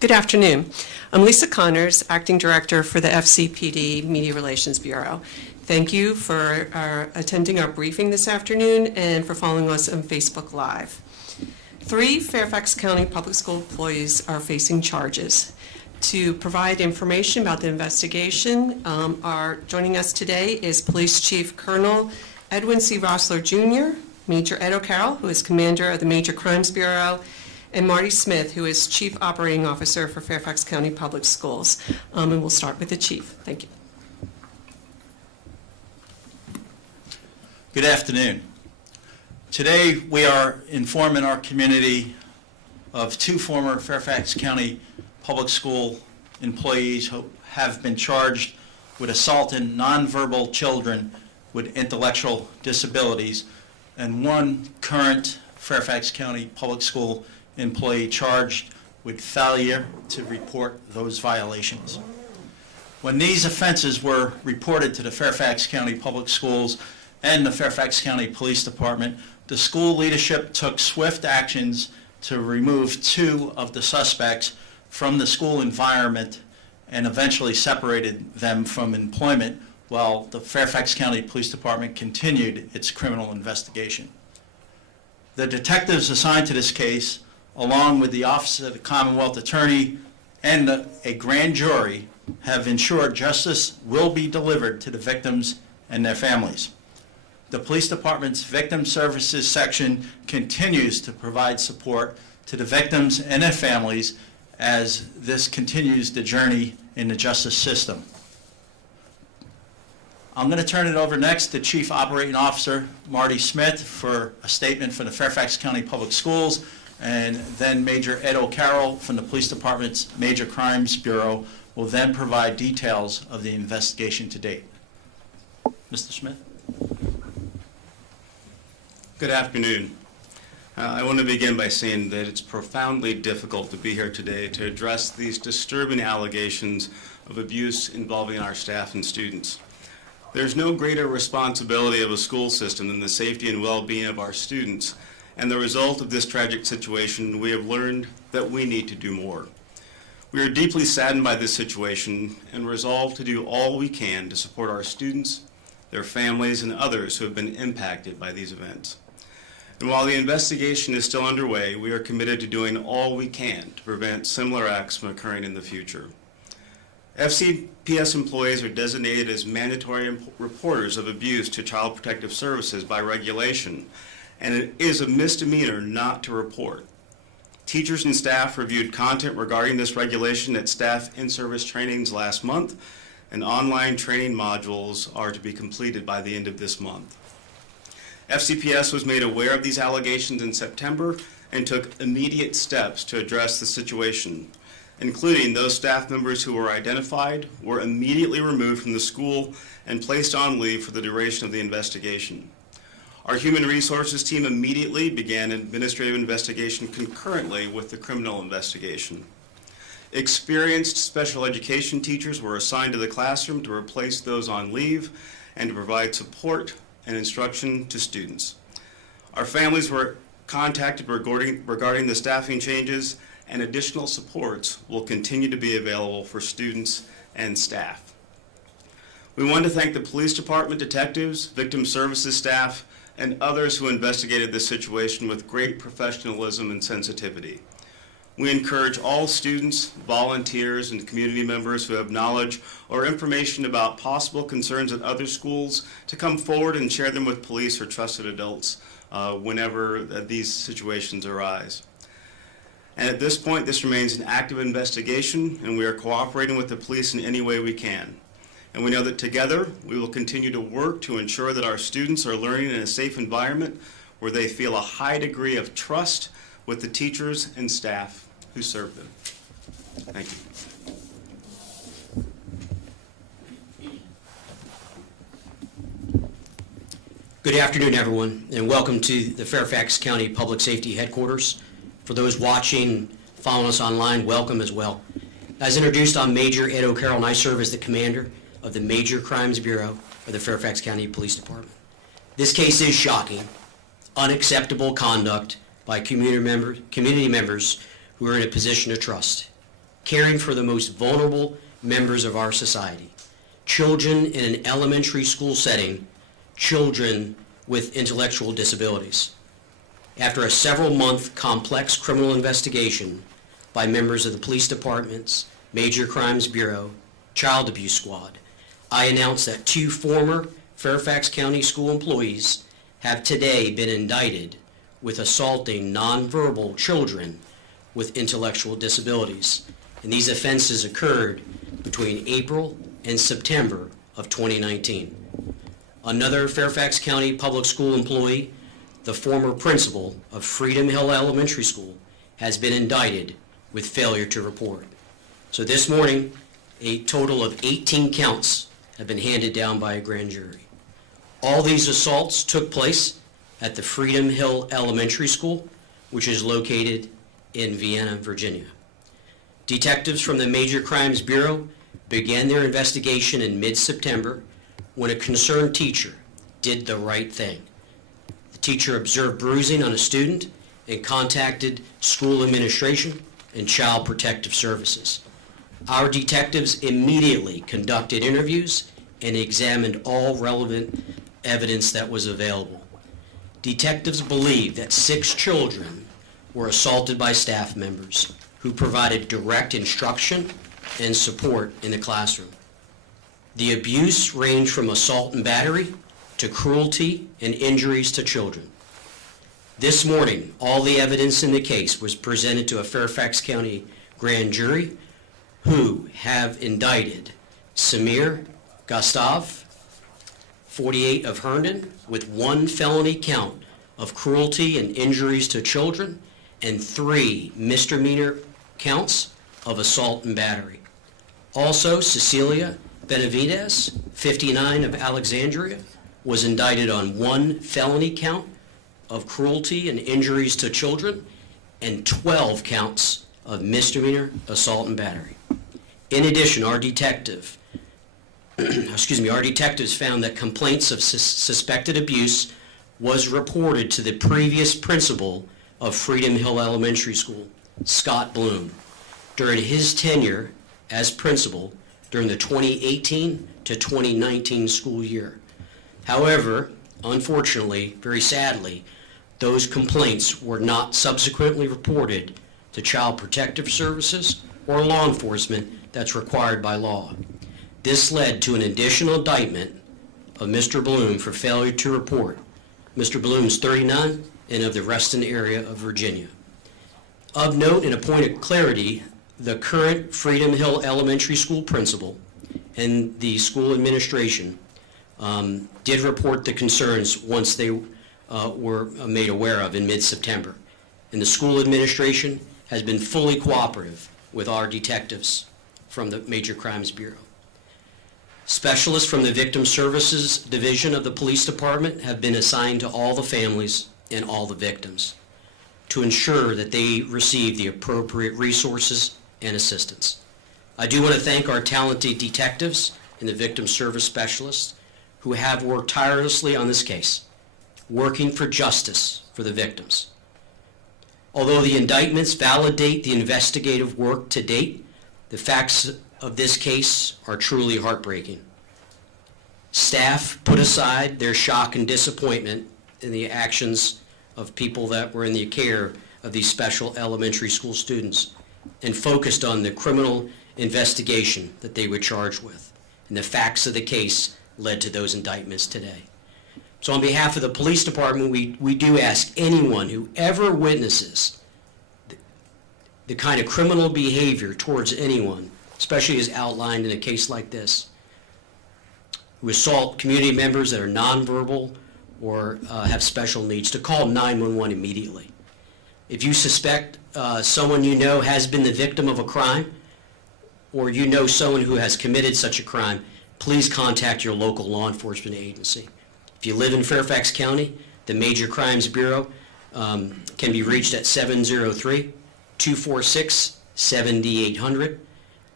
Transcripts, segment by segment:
Good afternoon. I'm Lisa Connors, Acting Director for the FCPD Media Relations Bureau. Thank you for attending our briefing this afternoon and for following us on Facebook Live. 3 Fairfax County Public School employees are facing charges. To provide information about the investigation, joining us today is Police Chief Colonel Edwin C. Rossler Jr., Major Ed O'Carroll, who is Commander of the Major Crimes Bureau, and Marty Smith, who is Chief Operating Officer for Fairfax County Public Schools. And we'll start with the Chief. Thank you. Good afternoon. Today we are informing our community of 2 former Fairfax County Public School employees who have been charged with assaulting nonverbal children with intellectual disabilities, and 1 current Fairfax County Public School employee charged with failure to report those violations. When these offenses were reported to the Fairfax County Public Schools and the Fairfax County Police Department, the school leadership took swift actions to remove 2 of the suspects from the school environment and eventually separated them from employment while the Fairfax County Police Department continued its criminal investigation. The detectives assigned to this case, along with the Office of the Commonwealth Attorney and a grand jury, have ensured justice will be delivered to the victims and their families. The Police Department's Victim Services section continues to provide support to the victims and their families as this continues the journey in the justice system. I'm going to turn it over next to Chief Operating Officer Marty Smith for a statement from the Fairfax County Public Schools, and then Major Ed O'Carroll from the Police Department's Major Crimes Bureau will then provide details of the investigation to date. Mr. Smith. Good afternoon. I want to begin by saying that it's profoundly difficult to be here today to address these disturbing allegations of abuse involving our staff and students. There's no greater responsibility of a school system than the safety and well-being of our students. And the result of this tragic situation, we have learned that we need to do more. We are deeply saddened by this situation and resolve to do all we can to support our students, their families, and others who have been impacted by these events. And while the investigation is still underway, we are committed to doing all we can to prevent similar acts from occurring in the future. FCPS employees are designated as mandatory reporters of abuse to Child Protective Services by regulation, and it is a misdemeanor not to report. Teachers and staff reviewed content regarding this regulation at staff in-service trainings last month, and online training modules are to be completed by the end of this month. FCPS was made aware of these allegations in September and took immediate steps to address the situation, including those staff members who were identified were immediately removed from the school and placed on leave for the duration of the investigation. Our Human Resources team immediately began an administrative investigation concurrently with the criminal investigation. Experienced special education teachers were assigned to the classroom to replace those on leave and to provide support and instruction to students. Our families were contacted regarding the staffing changes, and additional supports will continue to be available for students and staff. We want to thank the police department, detectives, victim services staff, and others who investigated this situation with great professionalism and sensitivity. We encourage all students, volunteers, and community members who have knowledge or information about possible concerns at other schools to come forward and share them with police or trusted adults whenever these situations arise. And at this point, this remains an active investigation, and we are cooperating with the police in any way we can. And we know that together, we will continue to work to ensure that our students are learning in a safe environment where they feel a high degree of trust with the teachers and staff who serve them. Thank you. Good afternoon, everyone, and welcome to the Fairfax County Public Safety Headquarters. For those watching, following us online, welcome as well. As introduced, I'm Major Ed O'Carroll, and I serve as the commander of the Major Crimes Bureau of the Fairfax County Police Department. This case is shocking, unacceptable conduct by community members who are in a position of trust. caring for the most vulnerable members of our society, children in an elementary school setting, children with intellectual disabilities. After a several-month complex criminal investigation by members of the police department's Major Crimes Bureau Child Abuse Squad, I announce that 2 former Fairfax County school employees have today been indicted with assaulting nonverbal children with intellectual disabilities. And these offenses occurred between April and September of 2019. Another Fairfax County Public School employee, the former principal of Freedom Hill Elementary School, has been indicted with failure to report. So this morning, a total of 18 counts have been handed down by a grand jury. All these assaults took place at the Freedom Hill Elementary School, which is located in Vienna, Virginia. Detectives from the Major Crimes Bureau began their investigation in mid-September when a concerned teacher did the right thing. The teacher observed bruising on a student and contacted school administration and Child Protective Services. Our detectives immediately conducted interviews and examined all relevant evidence that was available. Detectives believe that 6 children were assaulted by staff members who provided direct instruction and support in the classroom. The abuse ranged from assault and battery to cruelty and injuries to children. This morning, all the evidence in the case was presented to a Fairfax County grand jury who have indicted Samir Gustav, 48 of Herndon, with 1 felony count of cruelty and injuries to children and 3 misdemeanor counts of assault and battery. Also, Cecilia Benavides, 59 of Alexandria, was indicted on 1 felony count of cruelty and injuries to children and 12 counts of misdemeanor assault and battery. In addition, our detectives found that complaints of suspected abuse was reported to the previous principal of Freedom Hill Elementary School, Scott Bloom, during his tenure as principal during the 2018 to 2019 school year. However, unfortunately, very sadly, those complaints were not subsequently reported to Child Protective Services or law enforcement that's required by law. This led to an additional indictment of Mr. Bloom for failure to report. Mr. Bloom is 39 and of the Reston area of Virginia. Of note and a point of clarity, the current Freedom Hill Elementary School principal and the school administration did report the concerns once they were made aware of in mid-September. And the school administration has been fully cooperative with our detectives from the Major Crimes Bureau. Specialists from the Victim Services Division of the Police Department have been assigned to all the families and all the victims to ensure that they receive the appropriate resources and assistance. I do want to thank our talented detectives and the victim service specialists who have worked tirelessly on this case, working for justice for the victims. Although the indictments validate the investigative work to date, the facts of this case are truly heartbreaking. Staff put aside their shock and disappointment in the actions of people that were in the care of these special elementary school students and focused on the criminal investigation that they were charged with. And the facts of the case led to those indictments today. So on behalf of the police department, we do ask anyone who ever witnesses the kind of criminal behavior towards anyone, especially as outlined in a case like this, who assault community members that are nonverbal or have special needs, to call 911 immediately. If you suspect someone you know has been the victim of a crime, or you know someone who has committed such a crime, please contact your local law enforcement agency. If you live in Fairfax County, the Major Crimes Bureau can be reached at 703-246-7800.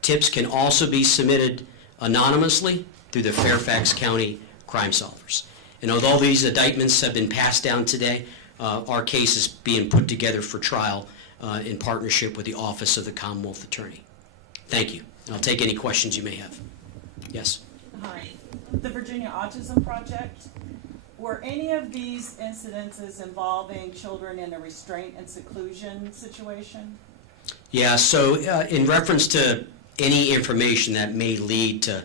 Tips can also be submitted anonymously through the Fairfax County Crime Solvers. And although these indictments have been passed down today, our case is being put together for trial in partnership with the Office of the Commonwealth Attorney. Thank you. And I'll take any questions you may have. Yes? Hi. The Virginia Autism Project, were any of these incidences involving children in a restraint and seclusion situation? Yeah, so in reference to any information that may lead to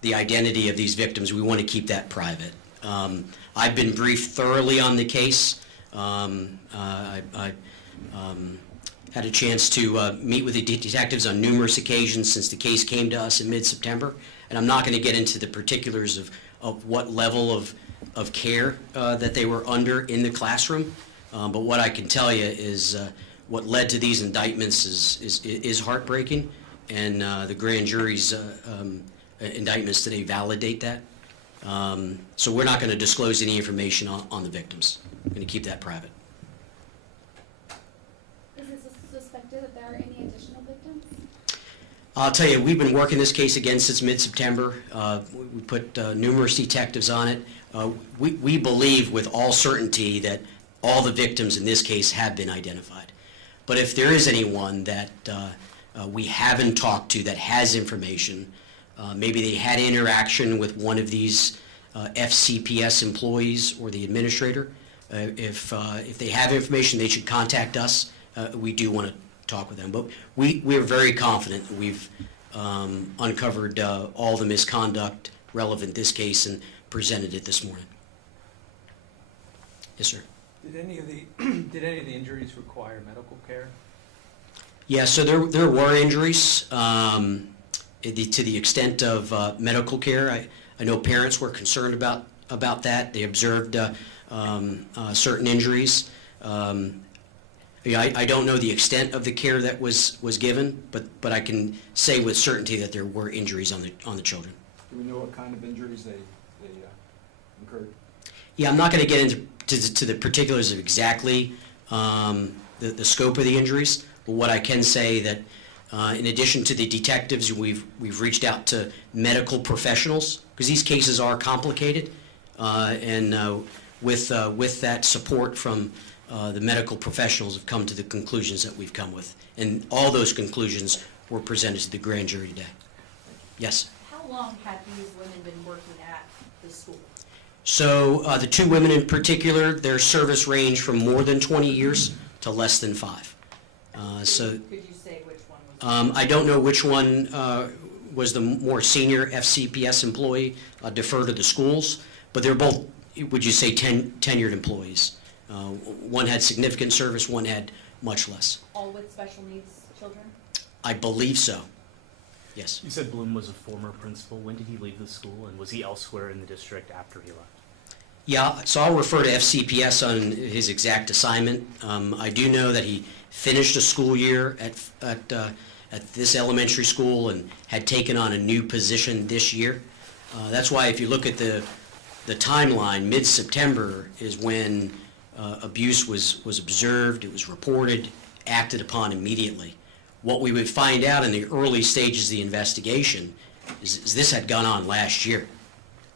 the identity of these victims, we want to keep that private. I've been briefed thoroughly on the case. I had a chance to meet with the detectives on numerous occasions since the case came to us in mid-September, and I'm not going to get into the particulars of what level of care that they were under in the classroom, but what I can tell you is what led to these indictments is heartbreaking, and the grand jury's indictments today validate that. So we're not going to disclose any information on the victims. We're going to keep that private. Is it suspected that there are any additional victims? I'll tell you, we've been working this case again since mid-September. We put numerous detectives on it. We believe with all certainty that all the victims in this case have been identified. But if there is anyone that we haven't talked to that has information, maybe they had interaction with one of these FCPS employees or the administrator, if they have information, they should contact us. We do want to talk with them. But we're very confident that we've uncovered all the misconduct relevant to this case and presented it this morning. Yes, sir. Did any of the injuries require medical care? Yeah, so there were injuries to the extent of medical care. I know parents were concerned about that. They observed certain injuries. I don't know the extent of the care that was given, but I can say with certainty that there were injuries on the children. Do we know what kind of injuries they incurred? Yeah, I'm not going to get into the particulars of exactly the scope of the injuries, but what I can say that in addition to the detectives, we've reached out to medical professionals because these cases are complicated, and with that support from the medical professionals have come to the conclusions that we've come with, and all those conclusions were presented to the grand jury today. Yes. How long had these women been working at the school? So the two women in particular, their service ranged from more than 20 years to less than 5. So Could you say which one was? I don't know which one was the more senior FCPS employee. Defer to the schools, but they're both, would you say, tenured employees. One had significant service, one had much less. All with special needs children? I believe so. Yes. You said Bloom was a former principal. When did he leave the school, and was he elsewhere in the district after he left? Yeah, so I'll refer to FCPS on his exact assignment. I do know that he finished a school year at this elementary school and had taken on a new position this year. That's why if you look at the timeline, mid-September is when abuse was observed, it was reported, acted upon immediately. What we would find out in the early stages of the investigation is this had gone on last year,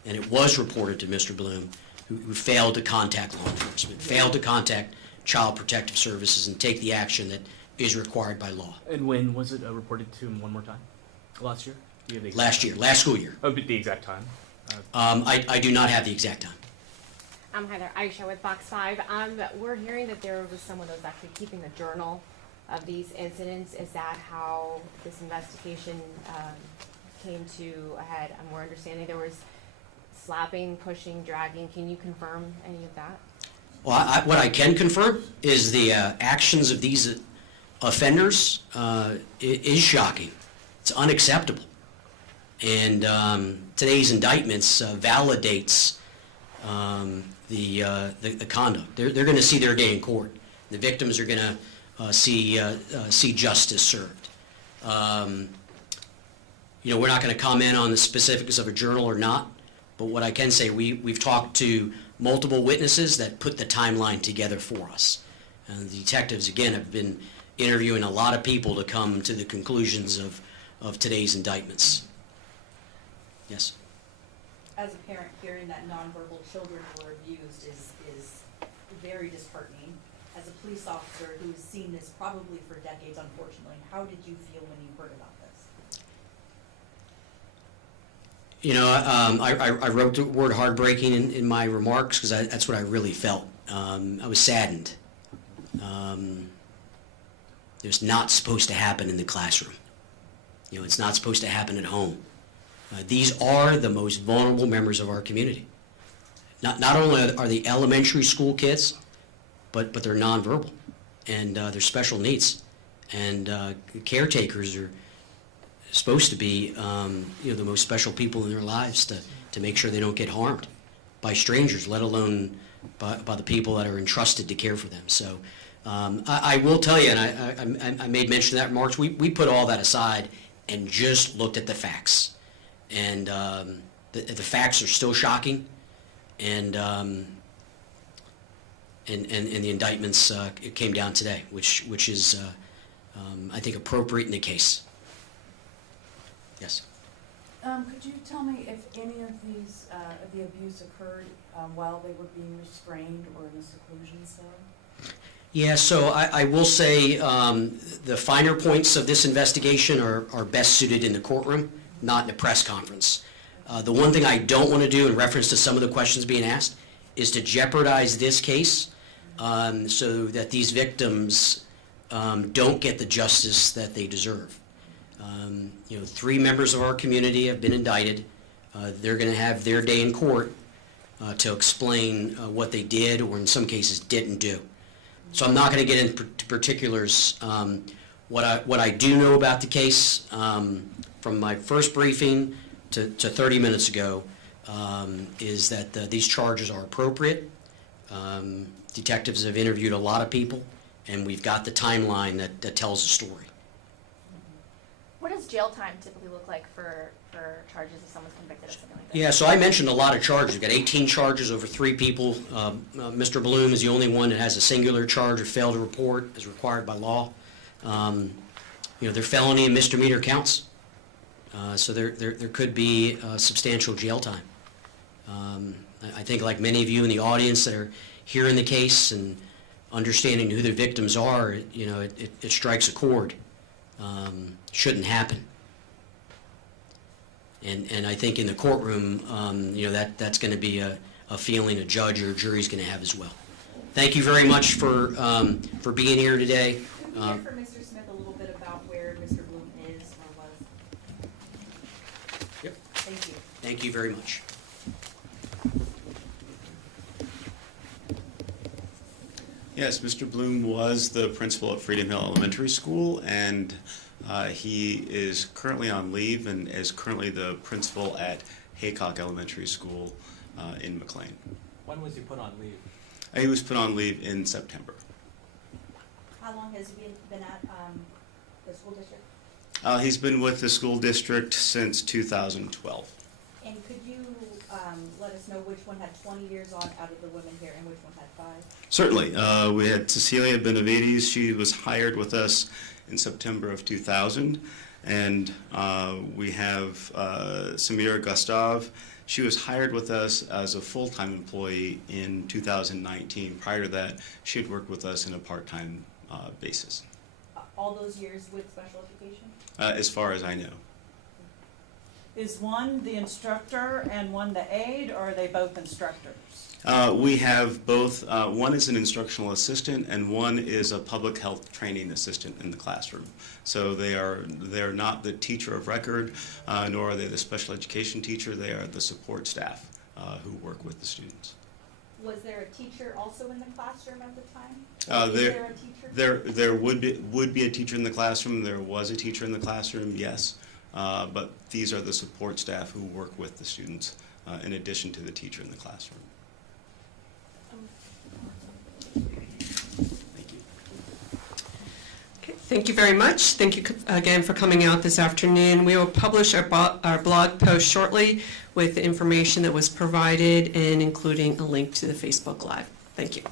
and it was reported to Mr. Bloom, who failed to contact law enforcement, failed to contact Child Protective Services and take the action that is required by law. And when was it reported to him one more time? Last year? Do you have the exact Last time? year, last school year. Oh, but the exact time? I do not have the exact time. Hi there, Aisha with Fox 5. We're hearing that there was someone that was actually keeping a journal of these incidents. Is that how this investigation came to a head? We're understanding there was slapping, pushing, dragging. Can you confirm any of that? Well, what I can confirm is the actions of these offenders is shocking. It's unacceptable. And today's indictments validates the conduct. They're going to see their day in court. The victims are going to see justice served. We're not going to comment on the specifics of a journal or not, but what I can say, we've talked to multiple witnesses that put the timeline together for us. And the detectives, again, have been interviewing a lot of people to come to the conclusions of today's indictments. Yes? As a parent, hearing that nonverbal children were abused is very disheartening. as a police officer who's seen this probably for decades, unfortunately, how did you feel when you heard about this? You know, I wrote the word heartbreaking in my remarks because that's what I really felt. I was saddened. It's not supposed to happen in the classroom. You know, it's not supposed to happen at home. These are the most vulnerable members of our community. Not only are they elementary school kids, but they're nonverbal, and they're special needs. And caretakers are supposed to be, you know, the most special people in their lives to make sure they don't get harmed by strangers, let alone by the people that are entrusted to care for them. So I will tell you, and I made mention of that in remarks, we put all that aside and just looked at the facts. And the facts are still shocking, and the indictments came down today, which is, I think, appropriate in the case. Yes. Could you tell me if any of these, the abuse occurred while they were being restrained or in a seclusion cell? Yeah, so I will say the finer points of this investigation are best suited in the courtroom, not in a press conference. The one thing I don't want to do in reference to some of the questions being asked is to jeopardize this case so that these victims don't get the justice that they deserve. You know, 3 members of our community have been indicted. They're going to have their day in court to explain what they did or in some cases didn't do. So I'm not going to get into particulars. What I do know about the case from my first briefing to 30 minutes ago is that these charges are appropriate. Detectives have interviewed a lot of people, and we've got the timeline that tells the story. What does jail time typically look like for charges if someone's convicted of something like that? Yeah, so I mentioned a lot of charges. We've got 18 charges over 3 people. Mr. Bloom is the only one that has a singular charge of failure to report as required by law. You know, they're felony and misdemeanor counts. So there could be substantial jail time. I think like many of you in the audience that are hearing the case and understanding who the victims are, you know, it strikes a chord. Shouldn't happen. And I think in the courtroom, you know, that's going to be a feeling a judge or a jury's going to have as well. Thank you very much for being here today. Could we hear from Mr. Smith a little bit about where Mr. Bloom is or was? Yep. Thank you. Thank you very much. Yes, Mr. Bloom was the principal at Freedom Hill Elementary School, and he is currently on leave and is currently the principal at Haycock Elementary School in McLean. When was he put on leave? He was put on leave in September. How long has he been at the school district? He's been with the school district since 2012. And could you let us know which one had 20 years on out of the women here and which one had 5? Certainly. We had Cecilia Benavides. She was hired with us in September of 2000. And we have Samira Gustav. She was hired with us as a full-time employee in 2019. Prior to that, she had worked with us in a part-time basis. All those years with special education? As far as I know. Is one the instructor and one the aide, or are they both instructors? We have both. One is an instructional assistant, and one is a public health training assistant in the classroom. So they're not the teacher of record, nor are they the special education teacher. They are the support staff who work with the students. Was there a teacher also in the classroom at the time? Is there a teacher? There would be a teacher in the classroom. There was a teacher in the classroom, yes. But these are the support staff who work with the students in addition to the teacher in the classroom. Thank you. Okay, thank you very much. Thank you again for coming out this afternoon. We will publish our blog post shortly with the information that was provided and including a link to the Facebook Live. Thank you.